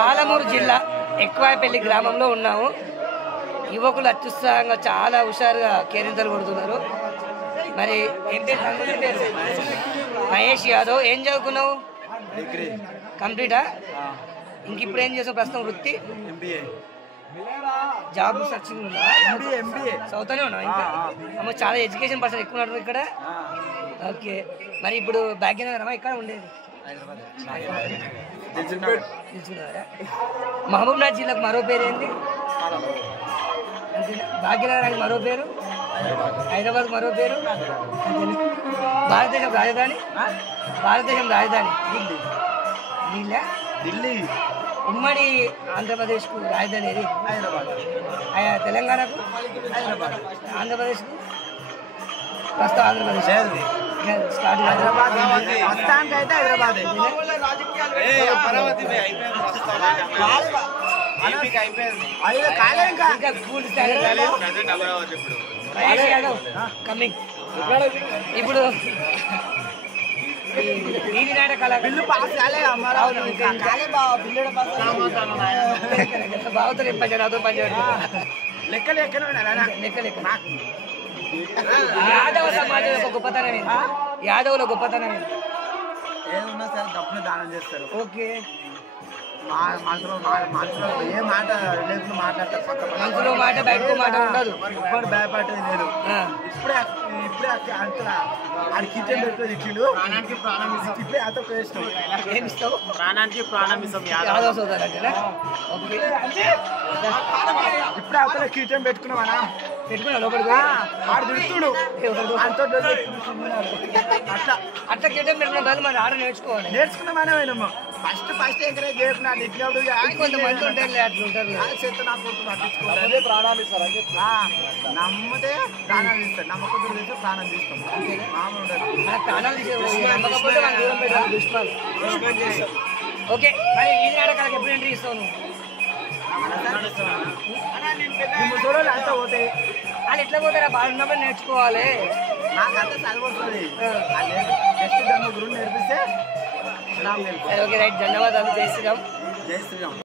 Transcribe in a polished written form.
పాలమూరు జిల్లా ఎక్కువపల్లి గ్రామంలో ఉన్నాము. యువకులు అత్యుత్సాహంగా చాలా హుషారుగా కేరింతలు కొడుతున్నారు. మరి ఏం పేరు? మహేష్ యాదవ్. ఏం చదువుకున్నావు? కంప్లీటా? ఇంక ఇప్పుడు ఏం చేసావు? ప్రస్తుతం వృత్తి జాబ్ సర్చింగ్ ఉందా? చదువుతానే ఉన్నావు ఇంకా? అమ్మ చాలా ఎడ్యుకేషన్ పర్సన్ ఎక్కువ ఉన్నారు ఇక్కడ. ఓకే, మరి ఇప్పుడు భాగ్యనగరమా ఇక్కడ ఉండేది? మహబూబ్నగర్ జిల్లాకు మరో పేరు ఏంటి? భాగ్యనగరానికి మరో పేరు? హైదరాబాద్ మరో పేరు? భారతదేశం రాజధాని? ఢిల్లీ. ఉమ్మడి ఆంధ్రప్రదేశ్కు రాజధాని ఏది? తెలంగాణకు? ఆంధ్రప్రదేశ్కు? ప్రస్తుతం ఆంధ్రప్రదేశ్ స్టార్ట్ కమింగ్. ఇప్పుడు వీధి నాటకాల బాగుతారు లెక్క యాదవ సమాజం యొక్క గొప్పతనం ఏంటి? యాదవుల గొప్పతనం ఏంటి? ఏదన్నా సరే డబ్బులు దానం చేస్తారు. ఓకే, మనసులో ఏ మాట లేకుండా మాట్లాడతారు. మనసులో మాట బయటకు మాట ఉండదు. ఎప్పుడు భయపడేది లేదు. ఇప్పుడే ఆడి కిచెన్ పెట్టుకుని ఇచ్చిండు. ఇప్పుడే అతో ఇష్టం. ఏమి ఇస్తావు? ప్రాణానికి ప్రాణం ఇస్తాం. యాదవ సోదరు అంటేనా? ఓకే, ఇప్పుడే అతను కిచెన్ పెట్టుకున్నామనా? పెట్టుకున్నా లోపలికి ఆడు తిడుతుడు అంతో అట్లా కిటం పెట్టుకున్న బదులు మరి ఆడ నేర్చుకున్నామనే పోయినాము. ఫస్ట్ ఎంకరేజ్ చేయకుండా కొంతమంది ఉంటారు అట్లా ఉంటారు. నమ్మితే ప్రాణాలు ఇస్తారు. నమ్మితే ప్రాణాలు ఇస్తారు. నమ్మకం తీస్తే ప్రాణం తీస్తాం. ప్రాణాలు తీసే. ఓకే, మరి ఈ నాటకాలకు ఎప్పుడు ఎంట్రీ ఇస్తావు నువ్వు? చూడాలి అంతా పోతాయి. వాళ్ళు ఎట్లా పోతారా? బాగా ఉన్నప్పుడు నేర్చుకోవాలి. నాకంతా చదివస్తుంది. గురువు నేర్పిస్తే. Okay, right. ధన్యవాదాలు. జై శ్రీరామ్. జై శ్రీరామ్.